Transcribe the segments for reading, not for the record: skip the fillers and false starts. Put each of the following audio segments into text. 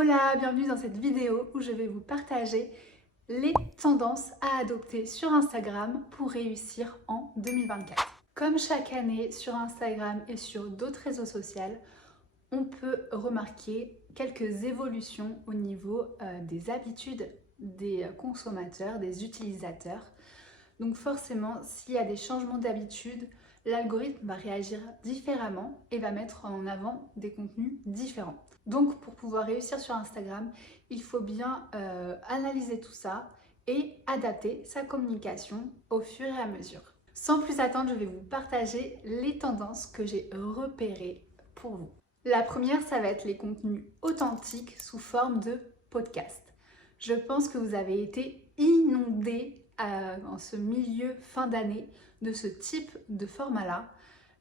Hola, bienvenue dans cette vidéo où je vais vous partager les tendances à adopter sur Instagram pour réussir en 2024. Comme chaque année sur Instagram et sur d'autres réseaux sociaux, on peut remarquer quelques évolutions au niveau des habitudes des consommateurs, des utilisateurs. Donc forcément, s'il y a des changements d'habitude, l'algorithme va réagir différemment et va mettre en avant des contenus différents. Donc pour pouvoir réussir sur Instagram, il faut bien analyser tout ça et adapter sa communication au fur et à mesure. Sans plus attendre, je vais vous partager les tendances que j'ai repérées pour vous. La première, ça va être les contenus authentiques sous forme de podcast. Je pense que vous avez été inondés en ce milieu fin d'année de ce type de format-là.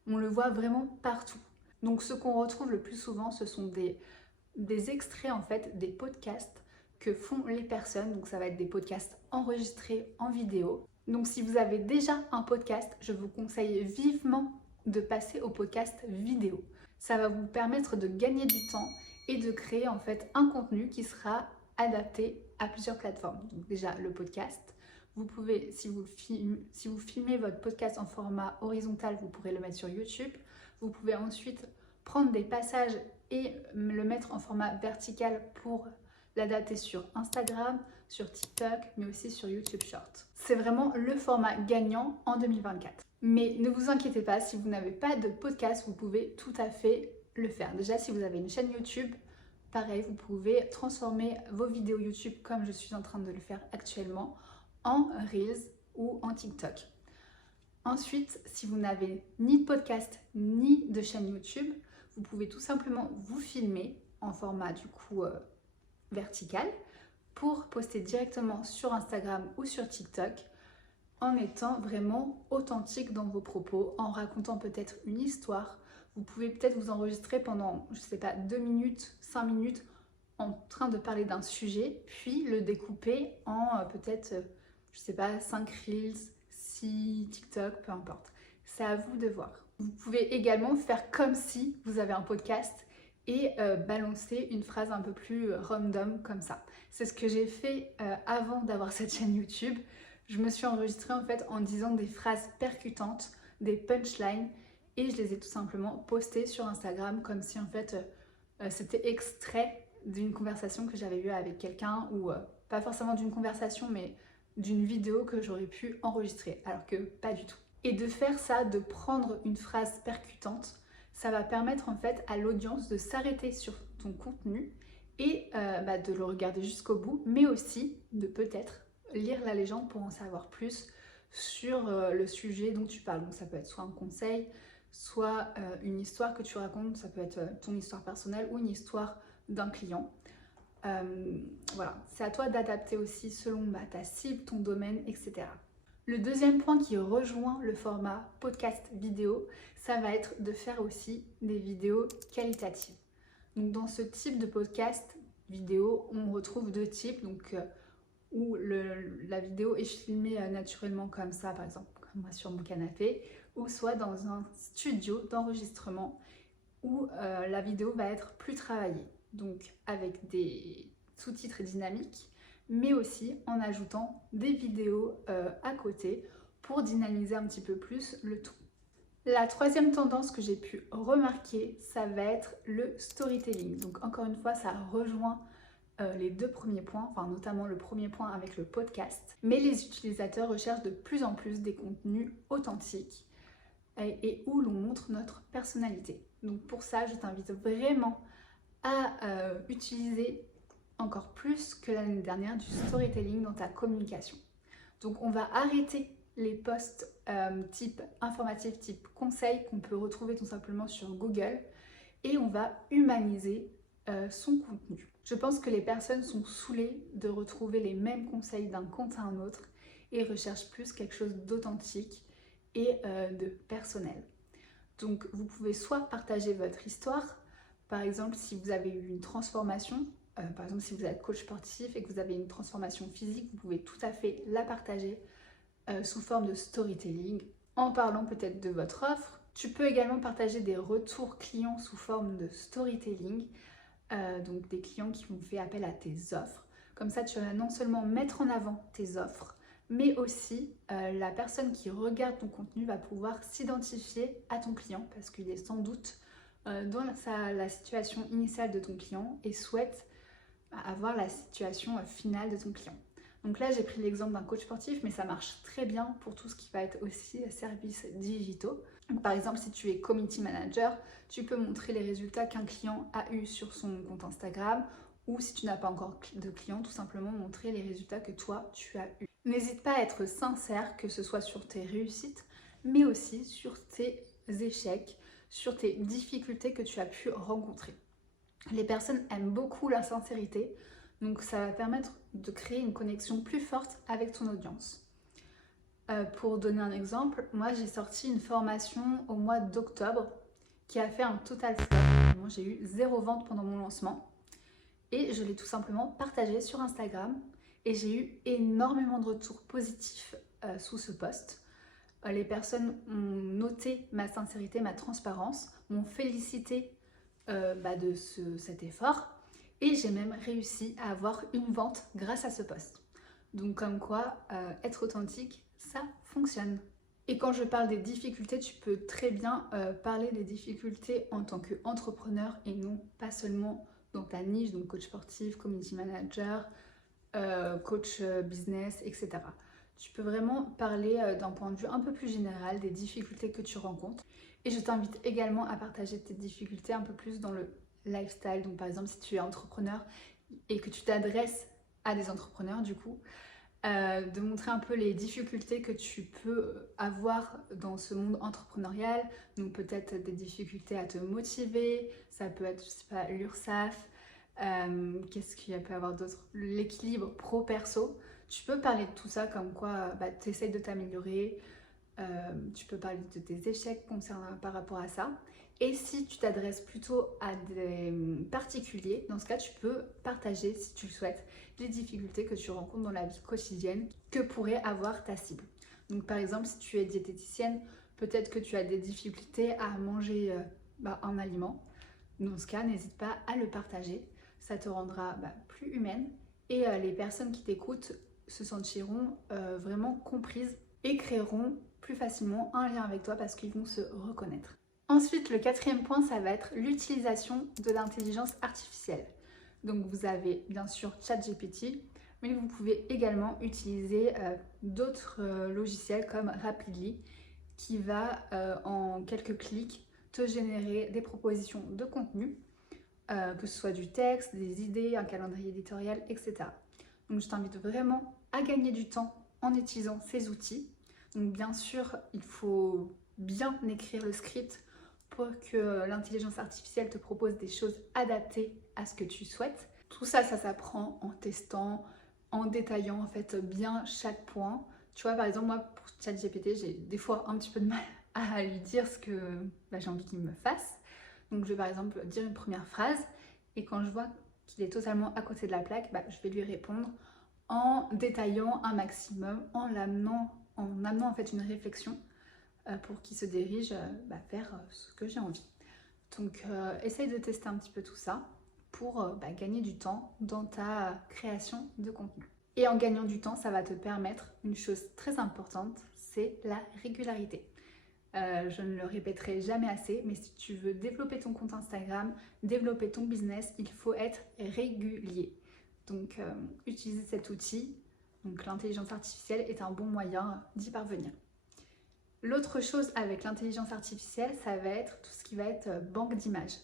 On le voit vraiment partout. Donc ce qu'on retrouve le plus souvent, ce sont des extraits en fait, des podcasts que font les personnes. Donc ça va être des podcasts enregistrés en vidéo. Donc si vous avez déjà un podcast, je vous conseille vivement de passer au podcast vidéo. Ça va vous permettre de gagner du temps et de créer en fait un contenu qui sera adapté à plusieurs plateformes. Donc déjà le podcast, vous pouvez, si vous filmez votre podcast en format horizontal, vous pourrez le mettre sur YouTube. Vous pouvez ensuite prendre des passages et le mettre en format vertical pour l'adapter sur Instagram, sur TikTok, mais aussi sur YouTube Short. C'est vraiment le format gagnant en 2024. Mais ne vous inquiétez pas, si vous n'avez pas de podcast, vous pouvez tout à fait le faire. Déjà, si vous avez une chaîne YouTube, pareil, vous pouvez transformer vos vidéos YouTube, comme je suis en train de le faire actuellement, en Reels ou en TikTok. Ensuite, si vous n'avez ni de podcast ni de chaîne YouTube, vous pouvez tout simplement vous filmer en format du coup vertical pour poster directement sur Instagram ou sur TikTok en étant vraiment authentique dans vos propos, en racontant peut-être une histoire. Vous pouvez peut-être vous enregistrer pendant, je sais pas, 2 minutes, 5 minutes en train de parler d'un sujet, puis le découper en peut-être, je sais pas, 5 Reels, 6 TikTok, peu importe. C'est à vous de voir. Vous pouvez également faire comme si vous avez un podcast et balancer une phrase un peu plus random comme ça. C'est ce que j'ai fait avant d'avoir cette chaîne YouTube. Je me suis enregistrée en fait en disant des phrases percutantes, des punchlines, et je les ai tout simplement postées sur Instagram comme si en fait c'était extrait d'une conversation que j'avais eue avec quelqu'un, ou pas forcément d'une conversation, mais d'une vidéo que j'aurais pu enregistrer, alors que pas du tout. Et de faire ça, de prendre une phrase percutante, ça va permettre en fait à l'audience de s'arrêter sur ton contenu et de le regarder jusqu'au bout, mais aussi de peut-être lire la légende pour en savoir plus sur le sujet dont tu parles. Donc ça peut être soit un conseil, soit une histoire que tu racontes, ça peut être ton histoire personnelle ou une histoire d'un client. Voilà, c'est à toi d'adapter aussi selon ta cible, ton domaine, etc. Le deuxième point qui rejoint le format podcast vidéo, ça va être de faire aussi des vidéos qualitatives. Donc dans ce type de podcast vidéo, on retrouve deux types, donc où la vidéo est filmée naturellement comme ça, par exemple comme moi sur mon canapé, ou soit dans un studio d'enregistrement où la vidéo va être plus travaillée, donc avec des sous-titres dynamiques, mais aussi en ajoutant des vidéos à côté pour dynamiser un petit peu plus le tout. La troisième tendance que j'ai pu remarquer, ça va être le storytelling. Donc encore une fois, ça rejoint les deux premiers points, enfin notamment le premier point avec le podcast. Mais les utilisateurs recherchent de plus en plus des contenus authentiques et où l'on montre notre personnalité. Donc pour ça, je t'invite vraiment à utiliser encore plus que l'année dernière du storytelling dans ta communication. Donc on va arrêter les posts type informatif, type conseil qu'on peut retrouver tout simplement sur Google, et on va humaniser son contenu. Je pense que les personnes sont saoulées de retrouver les mêmes conseils d'un compte à un autre et recherchent plus quelque chose d'authentique et de personnel. Donc vous pouvez soit partager votre histoire, par exemple si vous avez eu une transformation, par exemple si vous êtes coach sportif et que vous avez une transformation physique, vous pouvez tout à fait la partager sous forme de storytelling, en parlant peut-être de votre offre. Tu peux également partager des retours clients sous forme de storytelling, donc des clients qui vont faire appel à tes offres. Comme ça, tu vas non seulement mettre en avant tes offres, mais aussi la personne qui regarde ton contenu va pouvoir s'identifier à ton client parce qu'il est sans doute dans la situation initiale de ton client et souhaite avoir la situation finale de ton client. Donc là, j'ai pris l'exemple d'un coach sportif, mais ça marche très bien pour tout ce qui va être aussi services digitaux. Donc, par exemple, si tu es community manager, tu peux montrer les résultats qu'un client a eu sur son compte Instagram, ou si tu n'as pas encore de client, tout simplement montrer les résultats que toi, tu as eu. N'hésite pas à être sincère, que ce soit sur tes réussites, mais aussi sur tes échecs, sur tes difficultés que tu as pu rencontrer. Les personnes aiment beaucoup la sincérité, donc ça va permettre de créer une connexion plus forte avec ton audience. Pour donner un exemple, moi j'ai sorti une formation au mois d'octobre qui a fait un total flop. Moi, j'ai eu 0 vente pendant mon lancement et je l'ai tout simplement partagée sur Instagram et j'ai eu énormément de retours positifs sous ce post. Les personnes ont noté ma sincérité, ma transparence, m'ont félicité de cet effort et j'ai même réussi à avoir une vente grâce à ce post. Donc comme quoi, être authentique, ça fonctionne. Et quand je parle des difficultés, tu peux très bien parler des difficultés en tant qu'entrepreneur et non pas seulement dans ta niche, donc coach sportif, community manager, coach business, etc. Tu peux vraiment parler d'un point de vue un peu plus général des difficultés que tu rencontres. Et je t'invite également à partager tes difficultés un peu plus dans le lifestyle. Donc par exemple, si tu es entrepreneur et que tu t'adresses à des entrepreneurs du coup, de montrer un peu les difficultés que tu peux avoir dans ce monde entrepreneurial. Donc peut-être des difficultés à te motiver, ça peut être, je sais pas, l'URSSAF, qu'est-ce qu'il y a peut avoir d'autre, l'équilibre pro-perso. Tu peux parler de tout ça comme quoi tu essayes de t'améliorer, tu peux parler de tes échecs par rapport à ça. Et si tu t'adresses plutôt à des particuliers, dans ce cas, tu peux partager, si tu le souhaites, les difficultés que tu rencontres dans la vie quotidienne que pourrait avoir ta cible. Donc par exemple, si tu es diététicienne, peut-être que tu as des difficultés à manger un aliment. Dans ce cas, n'hésite pas à le partager. Ça te rendra plus humaine et les personnes qui t'écoutent se sentiront vraiment comprises et créeront plus facilement un lien avec toi parce qu'ils vont se reconnaître. Ensuite, le quatrième point, ça va être l'utilisation de l'intelligence artificielle. Donc vous avez bien sûr ChatGPT, mais vous pouvez également utiliser d'autres logiciels comme Rapidly qui va en quelques clics te générer des propositions de contenu, que ce soit du texte, des idées, un calendrier éditorial, etc. Donc je t'invite vraiment à gagner du temps en utilisant ces outils. Donc bien sûr, il faut bien écrire le script pour que l'intelligence artificielle te propose des choses adaptées à ce que tu souhaites. Tout ça, ça s'apprend en testant, en détaillant en fait bien chaque point. Tu vois, par exemple, moi, pour ChatGPT, j'ai des fois un petit peu de mal à lui dire ce que j'ai envie qu'il me fasse. Donc je vais par exemple dire une première phrase et quand je vois qu'il est totalement à côté de la plaque, je vais lui répondre en détaillant un maximum, en amenant en fait une réflexion pour qu'il se dirige vers ce que j'ai envie. Donc essaye de tester un petit peu tout ça pour gagner du temps dans ta création de contenu. Et en gagnant du temps, ça va te permettre une chose très importante, c'est la régularité. Je ne le répéterai jamais assez, mais si tu veux développer ton compte Instagram, développer ton business, il faut être régulier. Donc utiliser cet outil, donc l'intelligence artificielle est un bon moyen d'y parvenir. L'autre chose avec l'intelligence artificielle, ça va être tout ce qui va être banque d'images.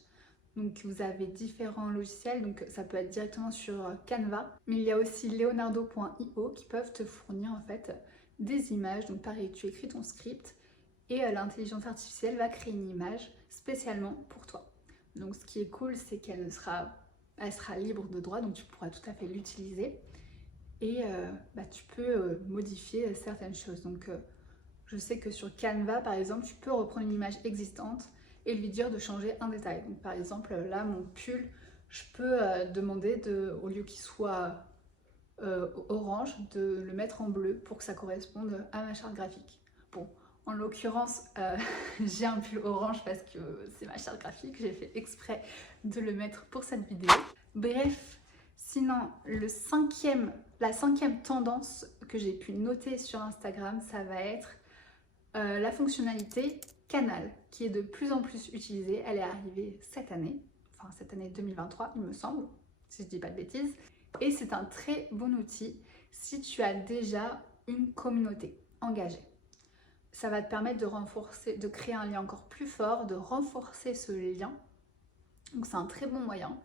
Donc vous avez différents logiciels, donc ça peut être directement sur Canva, mais il y a aussi leonardo.io qui peuvent te fournir en fait des images. Donc pareil, tu écris ton script et l'intelligence artificielle va créer une image spécialement pour toi. Donc ce qui est cool, c'est qu'elle sera libre de droit, donc tu pourras tout à fait l'utiliser et tu peux modifier certaines choses. Donc je sais que sur Canva, par exemple, tu peux reprendre une image existante et lui dire de changer un détail. Donc par exemple, là, mon pull, je peux demander au lieu qu'il soit orange, de le mettre en bleu pour que ça corresponde à ma charte graphique. Bon, En l'occurrence, j'ai un pull orange parce que c'est ma charte graphique, j'ai fait exprès de le mettre pour cette vidéo. Bref, sinon, la cinquième tendance que j'ai pu noter sur Instagram, ça va être la fonctionnalité Canal, qui est de plus en plus utilisée. Elle est arrivée cette année, enfin cette année 2023, il me semble, si je dis pas de bêtises. Et c'est un très bon outil si tu as déjà une communauté engagée. Ça va te permettre de créer un lien encore plus fort, de renforcer ce lien. Donc c'est un très bon moyen.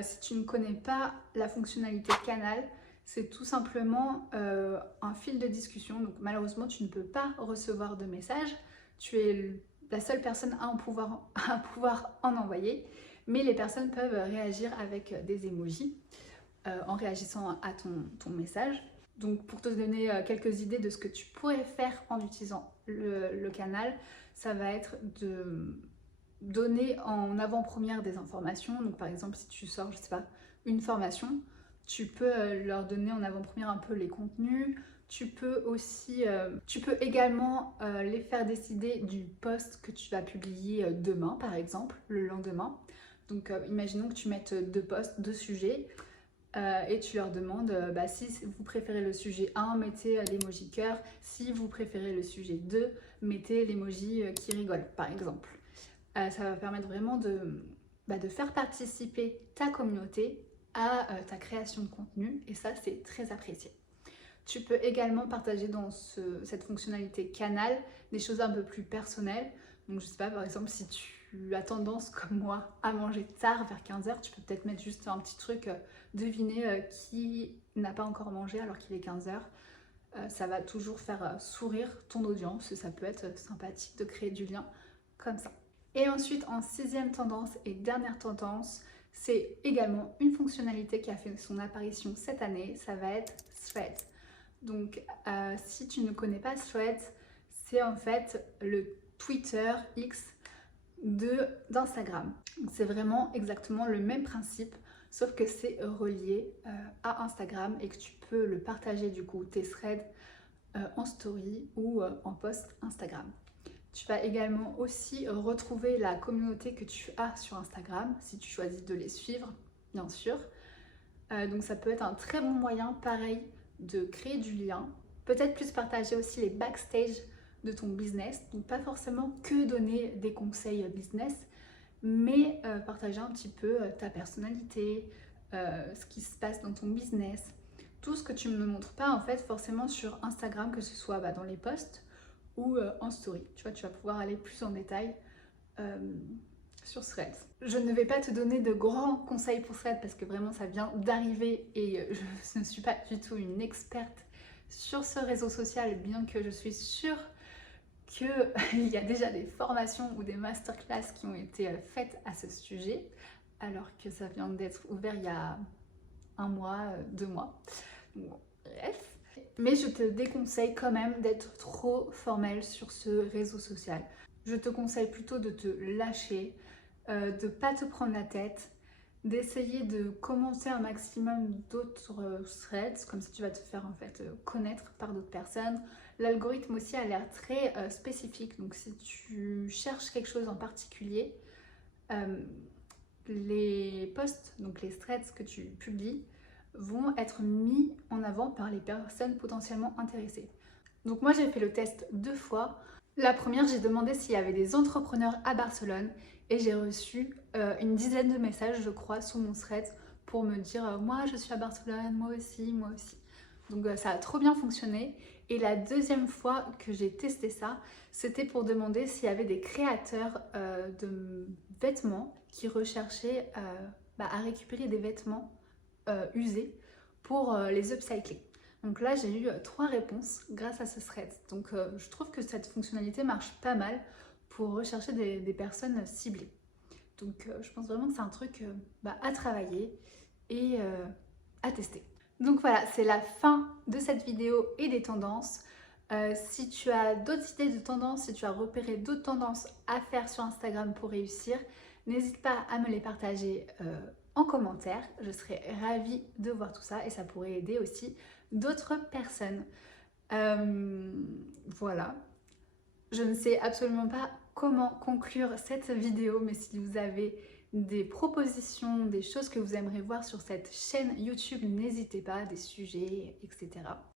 Si tu ne connais pas la fonctionnalité Canal, c'est tout simplement un fil de discussion. Donc malheureusement, tu ne peux pas recevoir de messages. Tu es la seule personne à pouvoir en envoyer. Mais les personnes peuvent réagir avec des emojis en réagissant à ton message. Donc pour te donner quelques idées de ce que tu pourrais faire en utilisant le canal, ça va être de donner en avant-première des informations. Donc par exemple, si tu sors, je sais pas, une formation, tu peux leur donner en avant-première un peu les contenus. Tu peux également les faire décider du post que tu vas publier demain, par exemple, le lendemain. Donc imaginons que tu mettes deux posts, deux sujets. Et tu leur demandes si vous préférez le sujet 1, mettez l'emoji cœur. Si vous préférez le sujet 2, mettez l'emoji qui rigole, par exemple. Ça va permettre vraiment de faire participer ta communauté à ta création de contenu et ça, c'est très apprécié. Tu peux également partager dans cette fonctionnalité canal des choses un peu plus personnelles. Donc je sais pas, par exemple, si tu as tendance comme moi à manger tard vers 15h, tu peux peut-être mettre juste un petit truc, deviner qui n'a pas encore mangé alors qu'il est 15h. Ça va toujours faire sourire ton audience et ça peut être sympathique de créer du lien comme ça. Et ensuite, en sixième tendance et dernière tendance, c'est également une fonctionnalité qui a fait son apparition cette année, ça va être Threads. Donc si tu ne connais pas Threads, c'est en fait le Twitter X d'Instagram. C'est vraiment exactement le même principe, sauf que c'est relié à Instagram et que tu peux le partager du coup, tes threads en story ou en post Instagram. Tu vas également aussi retrouver la communauté que tu as sur Instagram, si tu choisis de les suivre, bien sûr. Donc ça peut être un très bon moyen, pareil, de créer du lien. Peut-être plus partager aussi les backstage de ton business. Donc pas forcément que donner des conseils business, mais partager un petit peu ta personnalité, ce qui se passe dans ton business. Tout ce que tu ne montres pas en fait forcément sur Instagram, que ce soit dans les posts ou en story. Tu vois, tu vas pouvoir aller plus en détail sur Threads. Je ne vais pas te donner de grands conseils pour Threads parce que vraiment ça vient d'arriver et je ne suis pas du tout une experte sur ce réseau social, bien que je suis sûre qu'il y a déjà des formations ou des masterclass qui ont été faites à ce sujet, alors que ça vient d'être ouvert il y a 1 mois, 2 mois. Bon, bref. Mais je te déconseille quand même d'être trop formel sur ce réseau social. Je te conseille plutôt de te lâcher, de ne pas te prendre la tête, d'essayer de commencer un maximum d'autres threads, comme ça tu vas te faire en fait connaître par d'autres personnes. L'algorithme aussi a l'air très spécifique, donc si tu cherches quelque chose en particulier, les posts, donc les threads que tu publies, vont être mis en avant par les personnes potentiellement intéressées. Donc moi j'ai fait le test 2 fois. La première, j'ai demandé s'il y avait des entrepreneurs à Barcelone et j'ai reçu une dizaine de messages, je crois, sur mon thread pour me dire moi je suis à Barcelone, moi aussi, moi aussi. Donc ça a trop bien fonctionné. Et la deuxième fois que j'ai testé ça, c'était pour demander s'il y avait des créateurs de vêtements qui recherchaient à récupérer des vêtements usés pour les upcycler. Donc là, j'ai eu 3 réponses grâce à ce thread. Donc je trouve que cette fonctionnalité marche pas mal pour rechercher des personnes ciblées. Donc je pense vraiment que c'est un truc à travailler et à tester. Donc voilà, c'est la fin de cette vidéo et des tendances. Si tu as d'autres idées de tendances, si tu as repéré d'autres tendances à faire sur Instagram pour réussir, n'hésite pas à me les partager en commentaire. Je serais ravie de voir tout ça et ça pourrait aider aussi d'autres personnes. Voilà. Je ne sais absolument pas comment conclure cette vidéo, mais si vous avez des propositions, des choses que vous aimeriez voir sur cette chaîne YouTube, n'hésitez pas, des sujets, etc.